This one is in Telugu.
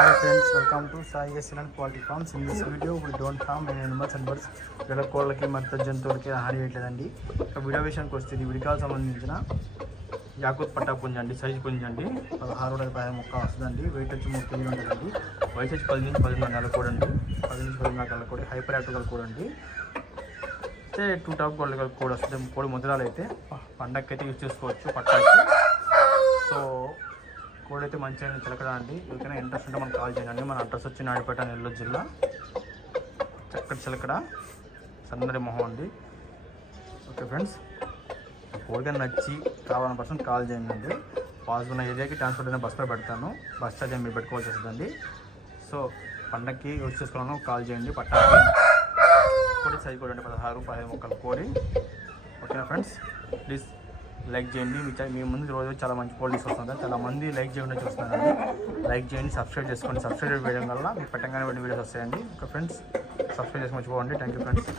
Hi friends welcome to Sai SN quality farms in this video we don't farm many animals and birds వీళ్ళ కోళ్ళకి మరియు జంతువులకి హాని చేయట్లేదండి వీడియో విషయానికి వస్తే ఇది విడికాలకు సంబంధించిన యాకూత్ పట్టా పుంజండి సైజ్ సైజు పుంజ పదహారు వందల ముక్క వస్తుందండి. వెయిట్ వచ్చి మూడు కేజీలు ఉంటుందండి వయసు వచ్చి పది నుంచి పదిహేను నెలలు కూడా అండి పది నుంచి పదిహేను నెలలు కూడా హైపర్ యాక్టివ్ కూడా అండి అయితే టూ టాప్ గోల్డ్ కూడా వస్తుంది కోడి ముద్రాలు అయితే పండగకి అయితే యూజ్ చేసుకోవచ్చు పట్టాకి. అయితే మంచిగా చిలకడా అండి? ఎవరికైనా ఇంట్రెస్ట్ ఉంటే మనకు కాల్ చేయండి. మన అడ్రస్ వచ్చి నాయుడుపేట నెల్లూరు జిల్లా. చక్కటి చిలకడ సన్నడి మొహం అండి. ఓకే ఫ్రెండ్స్ ఓకే నచ్చి కావాలని పర్సన్ కాల్ చేయండి అండి. పాసిబుల్ ఉన్న ఏరియాకి ట్రాన్స్పోర్ట్ అయినా బస్సులో పెడతాను. బస్ ఛార్జ్ మీరు పెట్టుకోవాల్సి వస్తుందండి. సో పండగకి యూజ్ చేసుకోవాలను కాల్ చేయండి. పట్టాకి కోడి సైజ్ కూడా అండి పదహారు పదిహేను మొక్కలు కోడి. ఓకేనా ఫ్రెండ్స్ ప్లీజ్ లైక్ చేయండి. మీ ముందు రోజు చాలా మంచి పోలీస్ వస్తుంది చాలా మంది లైక్ చేయకుండా చూస్తున్నారండి లైక్ చేయండి సబ్స్క్రైబ్ చేసుకోండి. సబ్స్క్రైబ్ చేయడం వల్ల మీకు పెట్టగానే వీడియోస్ వస్తాయండి. ఇంకా ఫ్రెండ్స్ సబ్స్క్రైబ్ చేసి మర్చిపోండి థ్యాంక్ యూ ఫ్రెండ్స్